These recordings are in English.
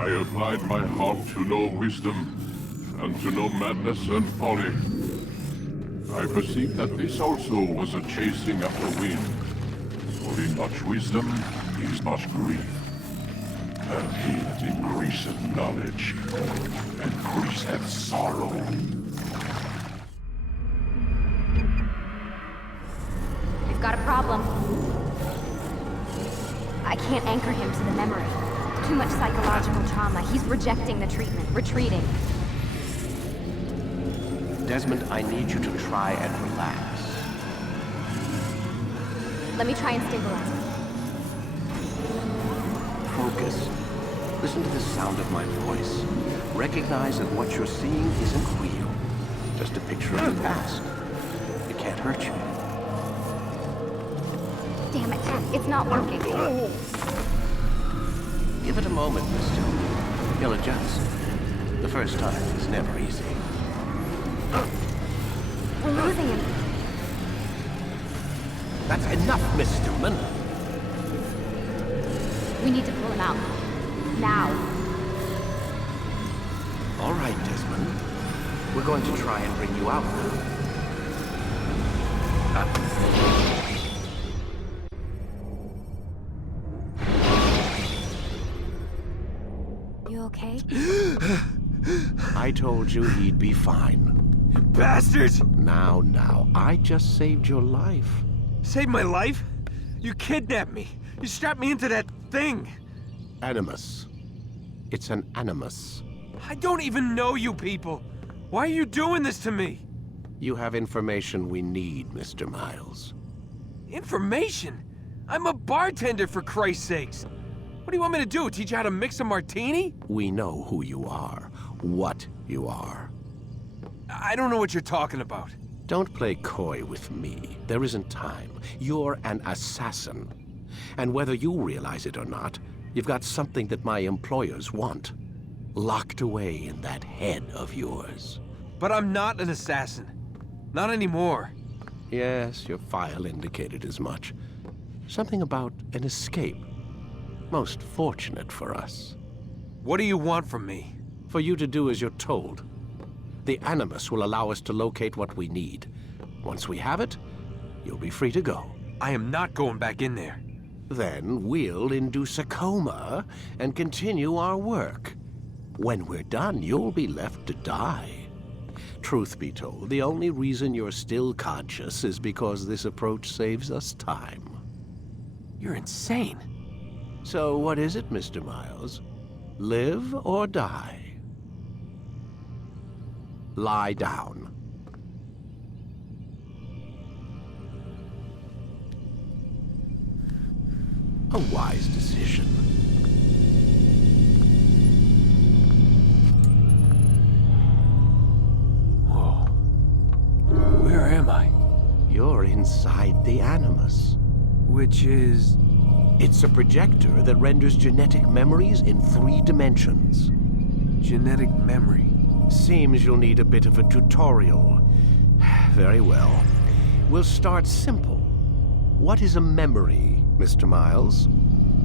I applied my heart to know wisdom, and to know madness and folly. I perceived that this also was a chasing after wind. For in much wisdom is much grief. And he that increaseth knowledge increaseth sorrow. We've got a problem. I can't anchor him to the memory. Too much psychological trauma. He's rejecting the treatment, retreating. Desmond, I need you to try and relax. Let me try and stabilize him. Focus. Listen to the sound of my voice. Recognize that what you're seeing isn't real. Just a picture of the past. It can't hurt you. Damn it, it's not working. Give it a moment, mister. He'll adjust. The first time is never easy. We're losing him. That's enough, Miss Stillman. We need to pull him out. Now. All right, Desmond. We're going to try and bring you out now. You okay? I told you he'd be fine. You bastards! Now, I just saved your life. Saved my life? You kidnapped me. You strapped me into that thing. Animus. It's an animus. I don't even know you people. Why are you doing this to me? You have information we need, Mr. Miles. Information? I'm a bartender, for Christ's sakes. What do you want me to do? Teach you how to mix a martini? We know who you are, what you are. I don't know what you're talking about. Don't play coy with me. There isn't time. You're an assassin. And whether you realize it or not, you've got something that my employers want. Locked away in that head of yours. But I'm not an assassin. Not anymore. Yes, your file indicated as much. Something about an escape. Most fortunate for us. What do you want from me? For you to do as you're told. The Animus will allow us to locate what we need. Once we have it, you'll be free to go. I am not going back in there. Then we'll induce a coma and continue our work. When we're done, you'll be left to die. Truth be told, the only reason you're still conscious is because this approach saves us time. You're insane. So what is it, Mr. Miles? Live or die? Lie down. A wise decision. Whoa. Where am I? You're inside the Animus. Which is... It's a projector that renders genetic memories in 3 dimensions. genetic memory. Seems you'll need a bit of a tutorial. Very well. We'll start simple. What is a memory, Mr. Miles?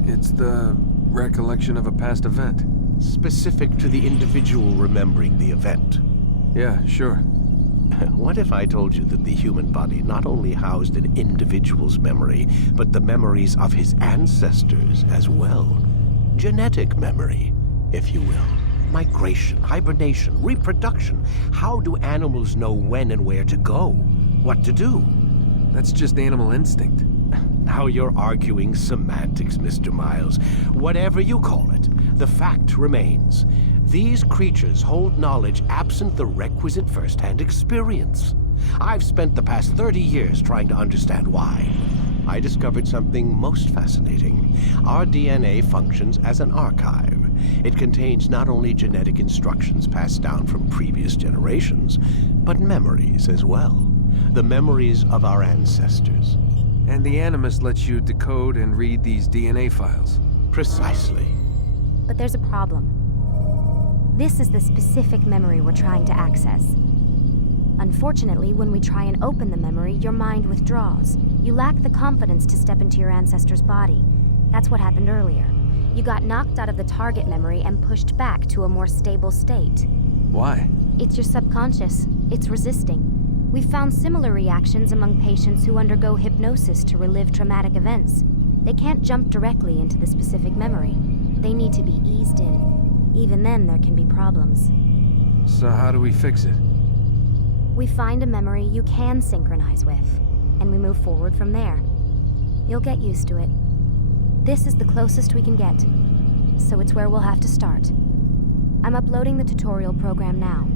It's the recollection of a past event. Specific to the individual remembering the event. Yeah, sure. What if I told you that the human body not only housed an individual's memory, but the memories of his ancestors as well? Genetic memory, if you will. Migration, hibernation, reproduction. How do animals know when and where to go? What to do? That's just animal instinct. Now you're arguing semantics, Mr. Miles. Whatever you call it, the fact remains. These creatures hold knowledge absent the requisite first-hand experience. I've spent the past 30 years trying to understand why. I discovered something most fascinating. Our DNA functions as an archive. It contains not only genetic instructions passed down from previous generations, but memories as well. The memories of our ancestors. And the Animus lets you decode and read these DNA files. Precisely. But there's a problem. This is the specific memory we're trying to access. Unfortunately, when we try and open the memory, your mind withdraws. You lack the confidence to step into your ancestor's body. That's what happened earlier. You got knocked out of the target memory and pushed back to a more stable state. Why? It's your subconscious. It's resisting. We've found similar reactions among patients who undergo hypnosis to relive traumatic events. They can't jump directly into the specific memory. They need to be eased in. Even then, there can be problems. So how do we fix it? We find a memory you can synchronize with, and we move forward from there. You'll get used to it. This is the closest we can get, so it's where we'll have to start. I'm uploading the tutorial program now.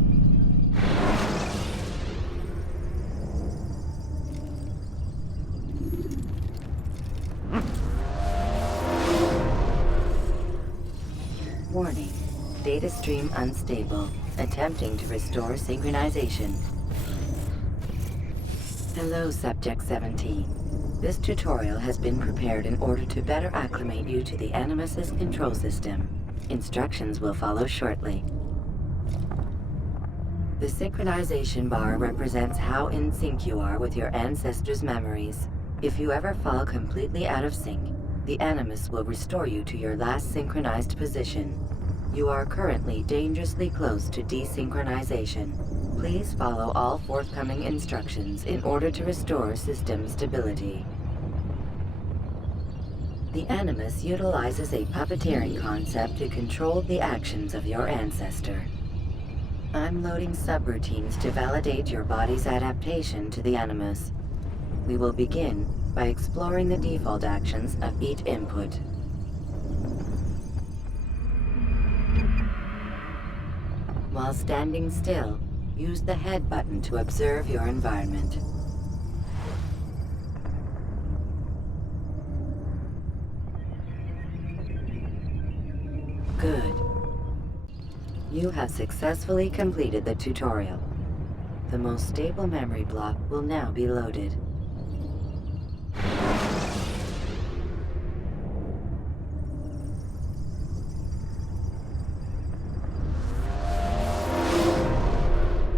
Warning. Data stream unstable. Attempting to restore synchronization. Hello, Subject 17. This tutorial has been prepared in order to better acclimate you to the Animus's control system. Instructions will follow shortly. The synchronization bar represents how in sync you are with your ancestors' memories. If you ever fall completely out of sync, the Animus will restore you to your last synchronized position. You are currently dangerously close to desynchronization. Please follow all forthcoming instructions in order to restore system stability. The Animus utilizes a puppeteering concept to control the actions of your ancestor. I'm loading subroutines to validate your body's adaptation to the Animus. We will begin by exploring the default actions of each input. While standing still, use the head button to observe your environment. Good. You have successfully completed the tutorial. The most stable memory block will now be loaded.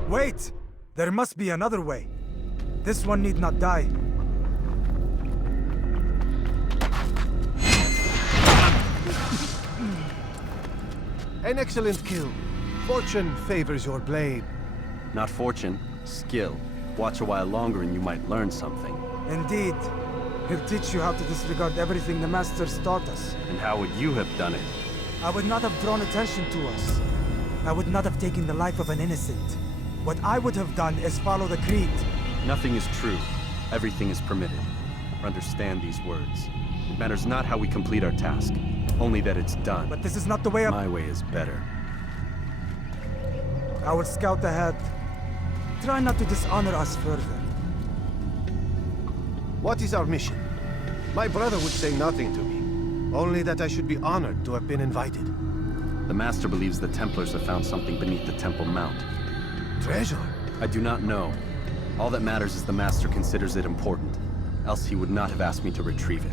Wait! There must be another way. This one need not die. An excellent kill. Fortune favors your blade. Not fortune, skill. Watch a while longer and you might learn something. Indeed. He'll teach you how to disregard everything the Masters taught us. And how would you have done it? I would not have drawn attention to us. I would not have taken the life of an innocent. What I would have done is follow the Creed. Nothing is true. Everything is permitted. Understand these words. It matters not how we complete our task, only that it's done. But this is not the way My way is better. I will scout ahead. Try not to dishonor us further. What is our mission? My brother would say nothing to me. Only that I should be honored to have been invited. The Master believes the Templars have found something beneath the Temple Mount. Treasure? I do not know. All that matters is the Master considers it important. Else he would not have asked me to retrieve it.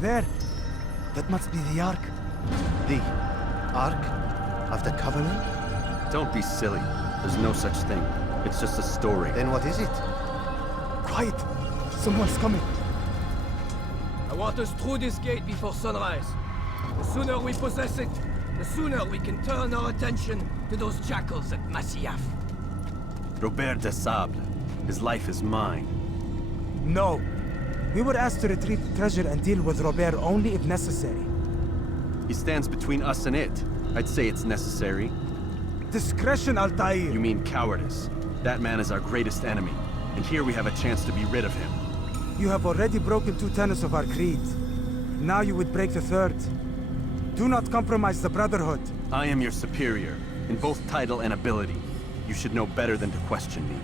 There. That must be the Ark. The Ark of the Covenant? Don't be silly. There's no such thing. It's just a story. Then what is it? Quiet! Someone's coming. I want us through this gate before sunrise. The sooner we possess it, the sooner we can turn our attention to those jackals at Masyaf. Robert de Sable. His life is mine. No. We were asked to retrieve the treasure and deal with Robert only if necessary. He stands between us and it. I'd say it's necessary. Discretion, Altaïr! You mean cowardice. That man is our greatest enemy, and here we have a chance to be rid of him. You have already broken 2 tenets of our creed. Now you would break the 3rd. Do not compromise the Brotherhood. I am your superior, in both title and ability. You should know better than to question me.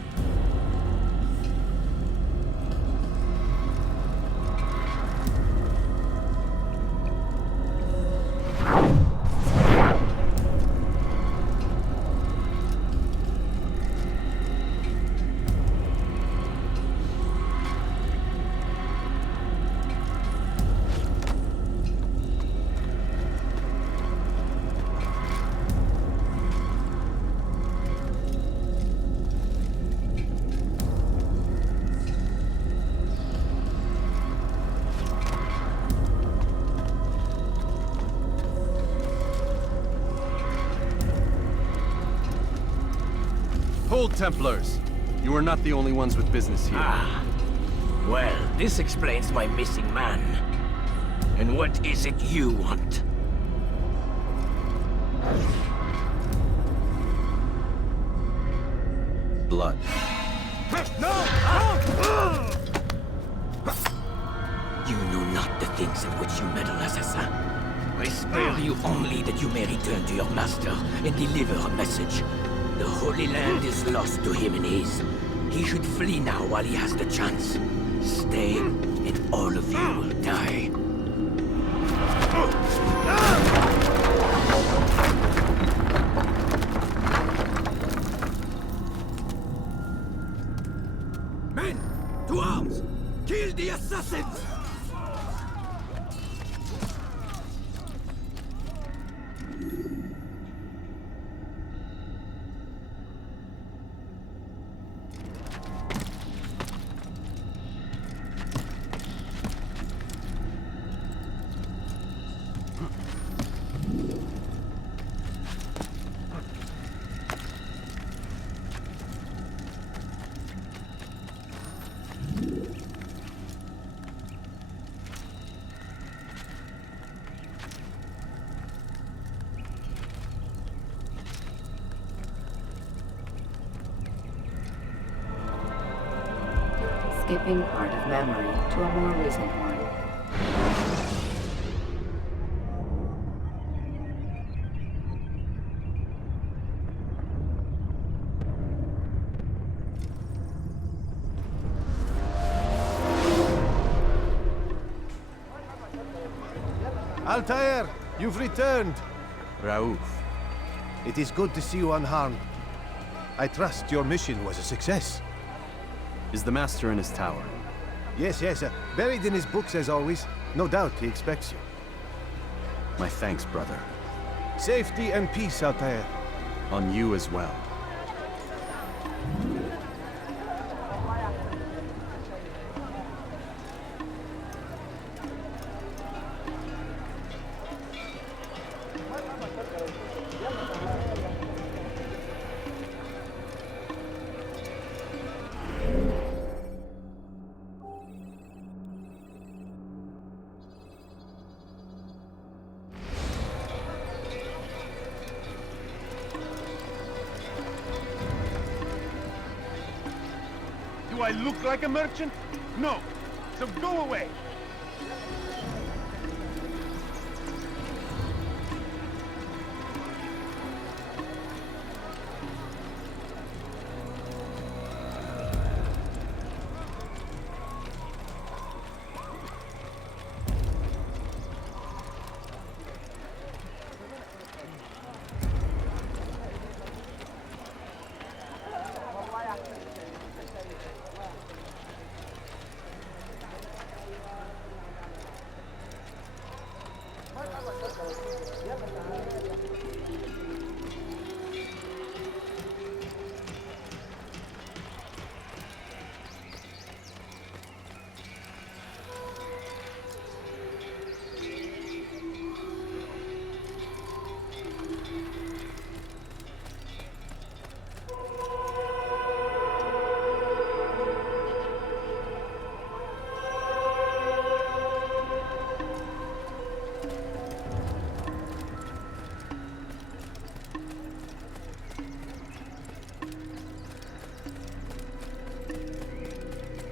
Hold, Templars! You are not the only ones with business here. Ah. Well, this explains my missing man. And what is it you want? Blood. You know not the things in which you meddle, assassin. I spare you only that you may return to your master and deliver a message. The Holy Land is lost to him and his. He should flee now while he has the chance. Stay, and all of you will die. Men, to arms! Kill the assassins! skipping part of memory to a more recent one. Altaïr, you've returned. Raouf. It is good to see you unharmed. I trust your mission was a success. Is the Master in his tower? Yes, buried in his books as always. No doubt he expects you. My thanks, brother. Safety and peace, Altaïr. On you as well. Do I look like a merchant? No. So go away.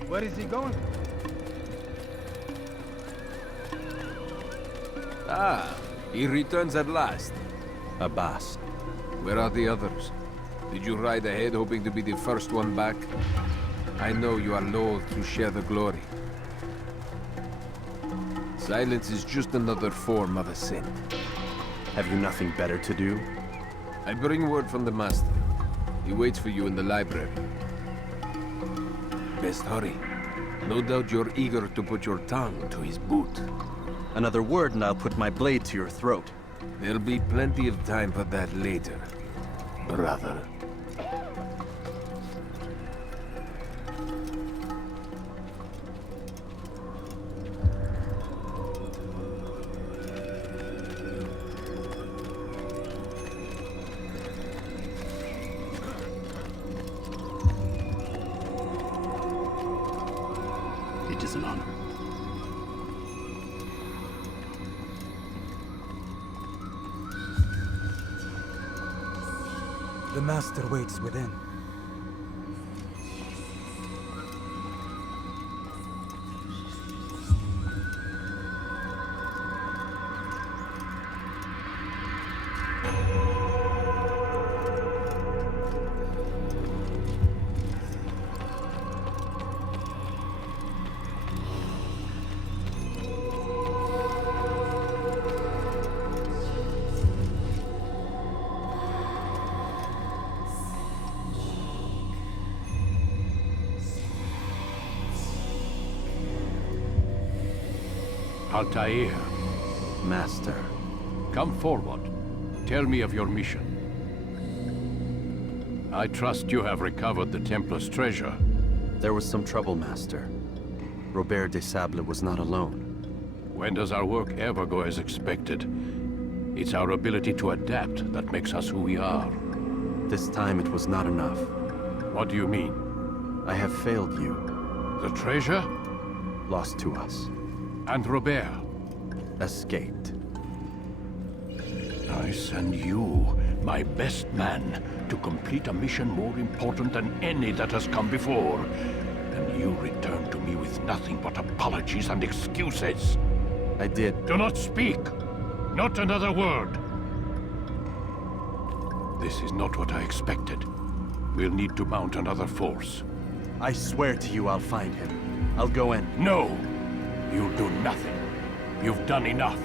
Where is he going? Ah, he returns at last. Abbas. Where are the others? Did you ride ahead hoping to be the first one back? I know you are loath to share the glory. Silence is just another form of a sin. Have you nothing better to do? I bring word from the Master. He waits for you in the library. Best hurry. No doubt you're eager to put your tongue to his boot. Another word and I'll put my blade to your throat. There'll be plenty of time for that later, brother. It is an honor. The Master waits within. Altaïr, Master. come forward. Tell me of your mission. I trust you have recovered the Templar's treasure. There was some trouble, Master. Robert de Sable was not alone. When does our work ever go as expected? It's our ability to adapt that makes us who we are. This time it was not enough. What do you mean? I have failed you. The treasure? Lost to us. And Robert? Escaped. I send you, my best man, to complete a mission more important than any that has come before. The And you returned to me with nothing but apologies and excuses. I did. Do not speak! Not another word! This is not what I expected. We'll need to mount another force. I swear to you I'll find him. I'll go in. No! You'll do nothing. You've done enough.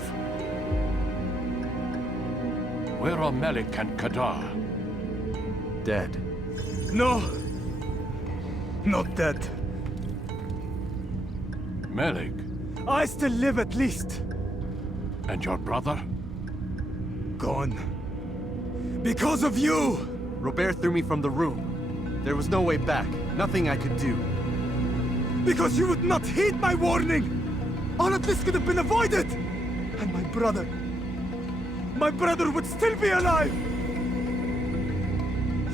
Where are Melik and Kadar? Dead. No! Not dead. Melik? I still live at least. And your brother? Gone. Because of you! Robert threw me from the room. There was no way back. Nothing I could do. Because you would not heed my warning! All of this could have been avoided! And my brother would still be alive!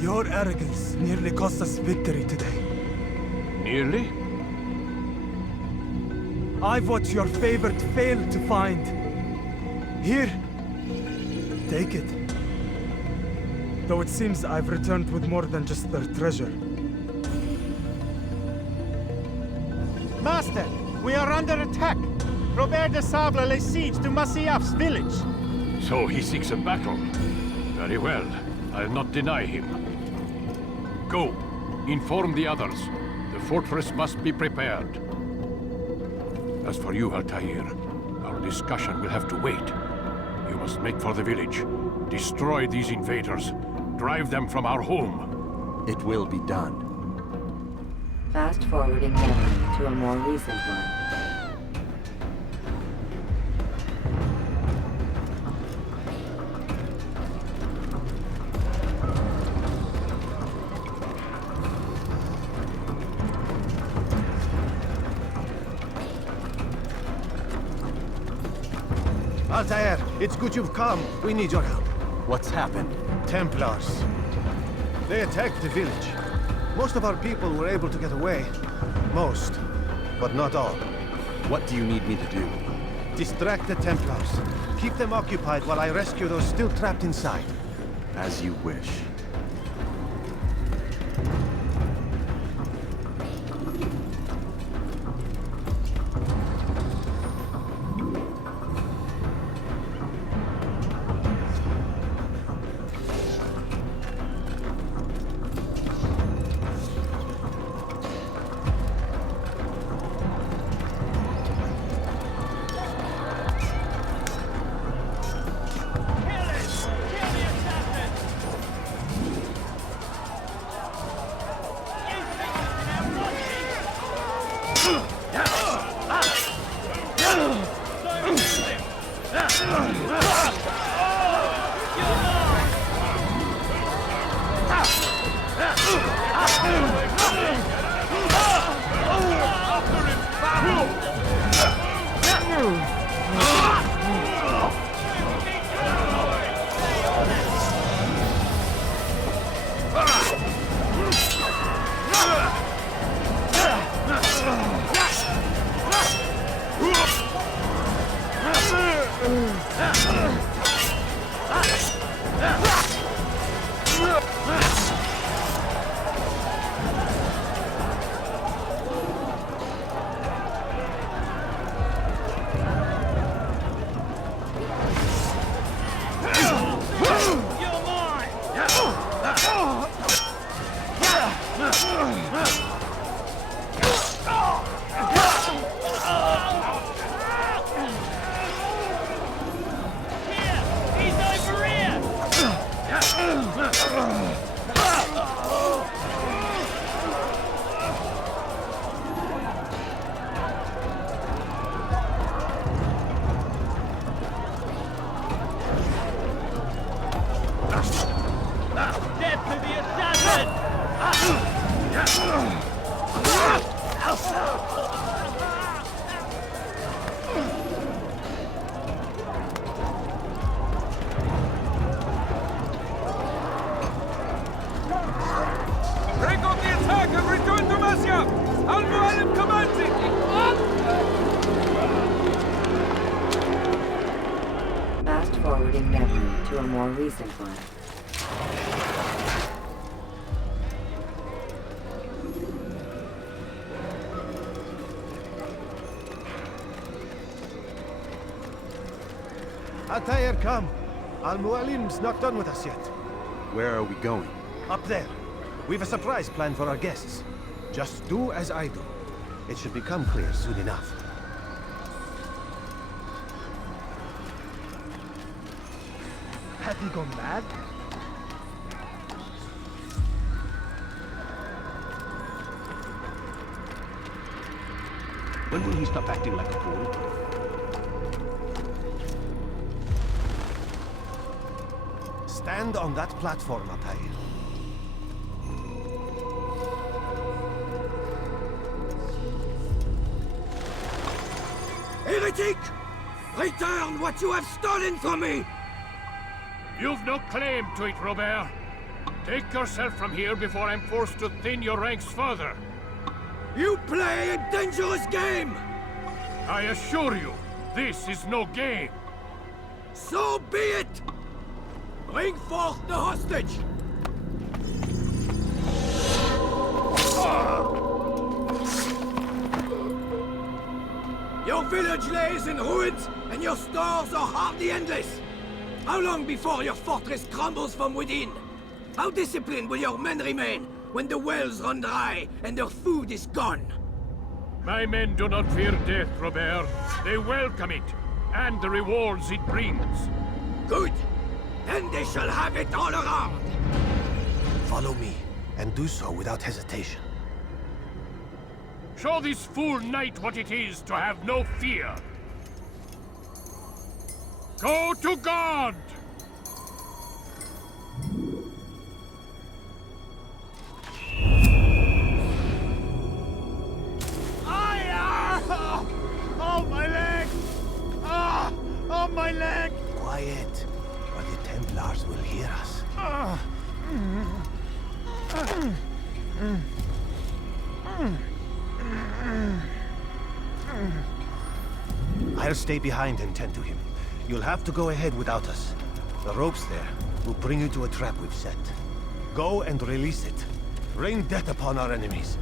Your arrogance nearly cost us victory today. Nearly? I've watched your favorite fail to find. Here, take it. Though it seems I've returned with more than just their treasure. Master, we are under attack. Robert de Sable lays siege to Masyaf's village. So he seeks a battle. Very well. I'll not deny him. Go. Inform the others. The fortress must be prepared. As for you, Altaïr, our discussion will have to wait. You must make for the village. Destroy these invaders. Drive them from our home. It will be done. Fast-forwarding memory to a more recent one. Altaïr, it's good you've come. We need your help. What's happened? Templars. They attacked the village. Most of our people were able to get away. Most, but not all. What do you need me to do? Distract the Templars. Keep them occupied while I rescue those still trapped inside. As you wish. Fast-forwarding memory to a more recent one. Altaïr, come. Al-Mu'alim's not done with us yet. Where are we going? Up there. We've a surprise planned for our guests. Just do as I do. It should become clear soon enough. Have you gone mad? When will he stop acting like a fool? Stand on that platform, Altaïr. Heretic! Return what you have stolen from me! You've no claim to it, Robert. Take yourself from here before I'm forced to thin your ranks further. You play a dangerous game! I assure you, this is no game. So be it! Bring forth the hostage! Your village lays in ruins, and your stores are hardly endless. How long before your fortress crumbles from within? How disciplined will your men remain when the wells run dry and their food is gone? My men do not fear death, Robert. They welcome it, and the rewards it brings. Good. Then they shall have it all around. Follow me, and do so without hesitation. Show this fool knight what it is to have no fear. Go to God! Oh, my leg! Ah! Oh, my leg! Quiet, or the Templars will hear us. I'll stay behind and tend to him. You'll have to go ahead without us. The ropes there will bring you to a trap we've set. Go and release it. Rain death upon our enemies.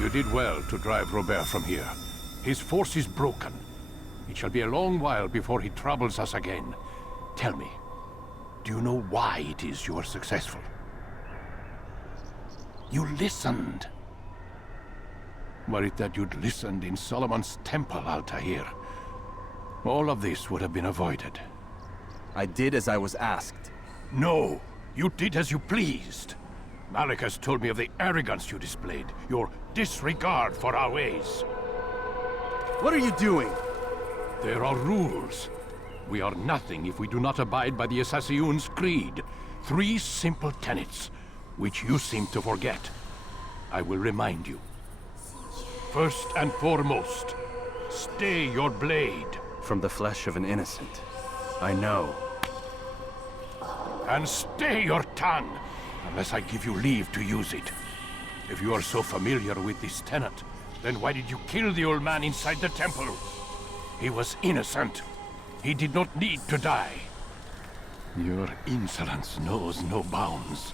You did well to drive Robert from here. His force is broken. It shall be a long while before he troubles us again. Tell me, do you know why it is you are successful? You listened. Were it that you'd listened in Solomon's temple, Altaïr, all of this would have been avoided. I did as I was asked. No, you did as you pleased. Malik has told me of the arrogance you displayed, your disregard for our ways. What are you doing? There are rules. We are nothing if we do not abide by the Assassin's creed. 3 simple tenets, which you seem to forget. I will remind you. First and foremost, stay your blade. From the flesh of an innocent. I know. And stay your tongue, unless I give you leave to use it. If you are so familiar with this tenet, Then why did you kill the old man inside the temple? He was innocent. He did not need to die. Your insolence knows no bounds.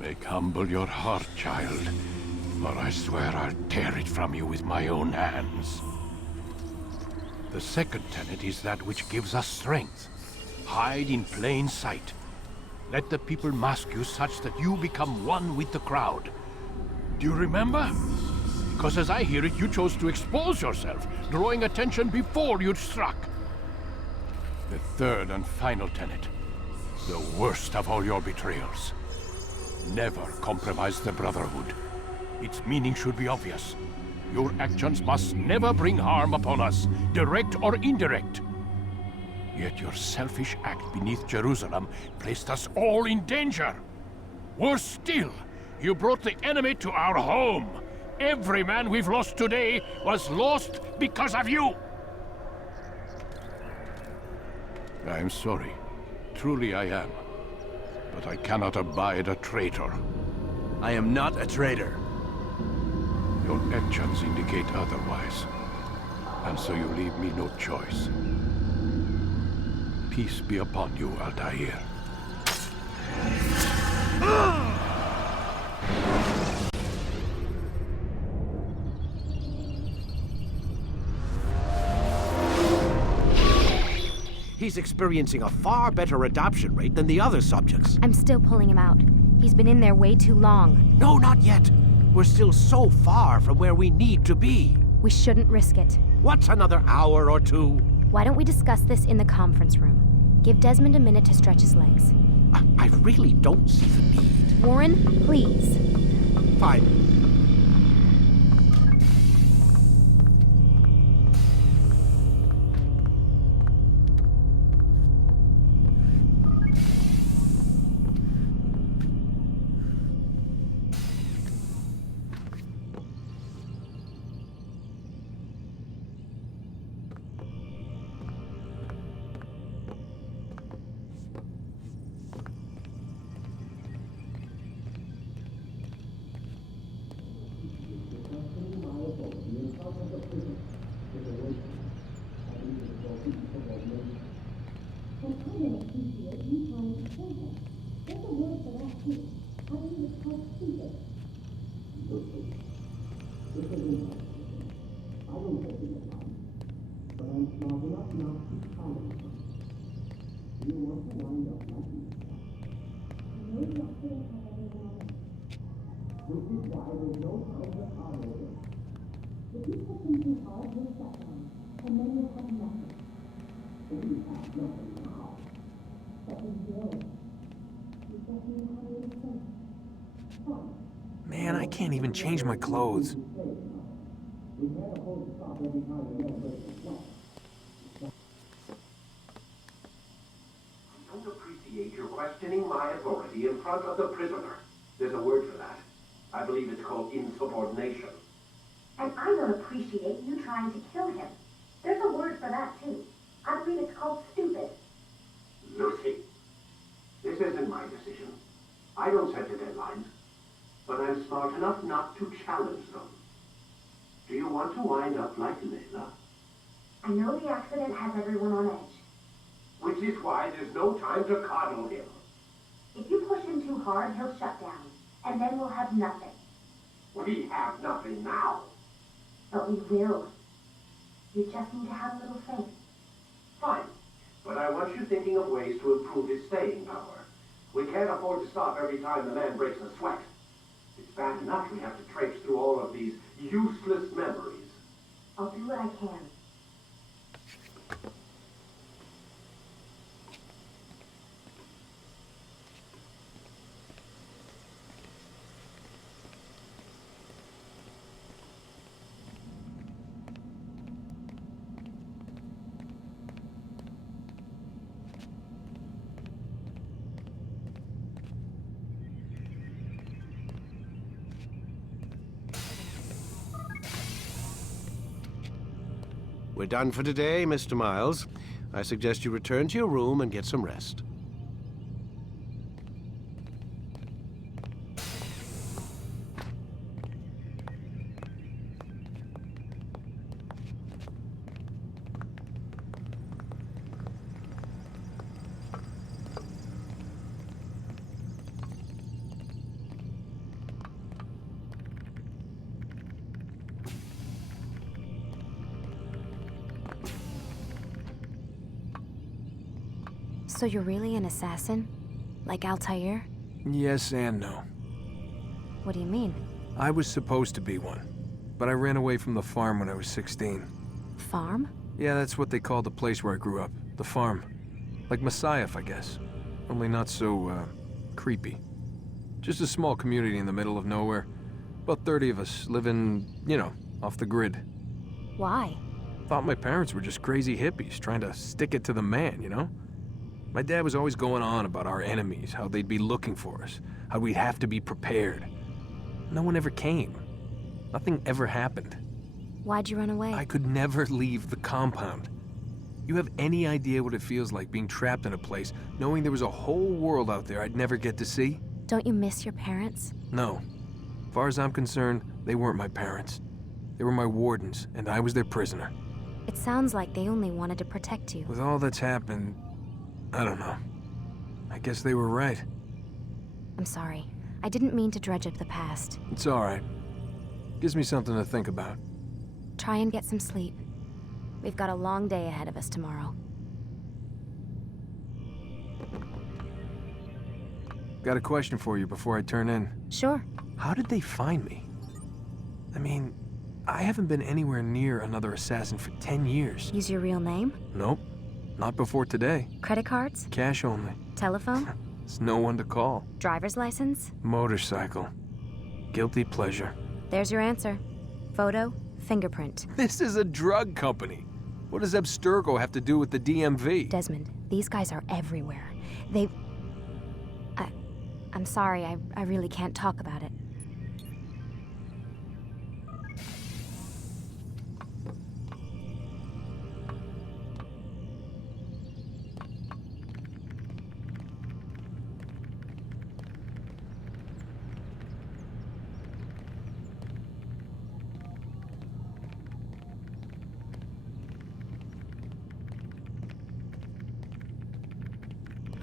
Make humble your heart, child, or I swear I'll tear it from you with my own hands. The second tenet is that which gives us strength. Hide in plain sight. Let the people mask you such that you become one with the crowd. Do you remember? Because as I hear it, you chose to expose yourself, drawing attention before you'd struck. The third and final tenet. The worst of all your betrayals. Never compromise the Brotherhood. Its meaning should be obvious. Your actions must never bring harm upon us, direct or indirect. Yet your selfish act beneath Jerusalem placed us all in danger. Worse still, you brought the enemy to our home. Every man we've lost today was lost because of you. I'm sorry. Truly I am. But I cannot abide a traitor. I am not a traitor. Your actions indicate otherwise. And so you leave me no choice. Peace be upon you, Altaïr. He's experiencing a far better adoption rate than the other subjects. I'm still pulling him out. He's been in there way too long. No, not yet. We're still so far from where we need to be. We shouldn't risk it. What's another hour or two? Why don't we discuss this in the conference room? Give Desmond a minute to stretch his legs. I really don't see the need. Warren, please. Fine. Man, I can't even change my clothes. I don't appreciate your questioning my authority in front of the prisoner. There's a word for that. I believe it's called insubordination. And I don't appreciate you trying to kill him. There's a word for that, too. I believe it's called stupid. Lucy, this isn't my decision. I don't set the deadlines. But I'm smart enough not to challenge them. Do you want to wind up like Layla? I know the accident has everyone on edge. Which is why there's no time to coddle him. If you push him too hard, he'll shut down. And then we'll have nothing. We have nothing now. But we will. You just need to have a little faith. Fine. But I want you thinking of ways to improve his staying power. We can't afford to stop every time the man breaks a sweat. It's bad enough we have to traipse through all of these useless memories. I'll do what I can. We're done for today, Mr. Miles. I suggest you return to your room and get some rest. So you're really an assassin? Like Altaïr? Yes and no. What do you mean? I was supposed to be one, but I ran away from the farm when I was 16. Farm? Yeah, that's what they called the place where I grew up. The farm. Like Messiah, I guess. Only not so, creepy. Just a small community in the middle of nowhere. About 30 of us, living, you know, off the grid. Why? Thought my parents were just crazy hippies, trying to stick it to the man, you know? My dad was always going on about our enemies, how they'd be looking for us, how we'd have to be prepared. No one ever came. Nothing ever happened. Why'd you run away? I could never leave the compound. You have any idea what it feels like being trapped in a place, knowing there was a whole world out there I'd never get to see? Don't you miss your parents? No. As far as I'm concerned, they weren't my parents. They were my wardens, and I was their prisoner. It sounds like they only wanted to protect you. With all that's happened, I don't know. I guess they were right. I'm sorry. I didn't mean to dredge up the past. It's all right. Gives me something to think about. Try and get some sleep. We've got a long day ahead of us tomorrow. Got a question for you before I turn in. Sure. How did they find me? I mean, I haven't been anywhere near another assassin for 10 years. Use your real name? Nope. Not before today. Credit cards? Cash only. Telephone? There's no one to call. Driver's license? Motorcycle. Guilty pleasure. There's your answer. Photo, fingerprint. This is a drug company. What does Abstergo have to do with the DMV? Desmond, these guys are everywhere. I'm sorry, I really can't talk about it.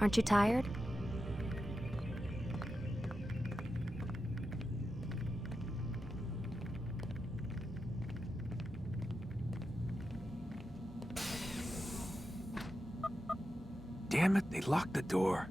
Aren't you tired? Damn it, they locked the door.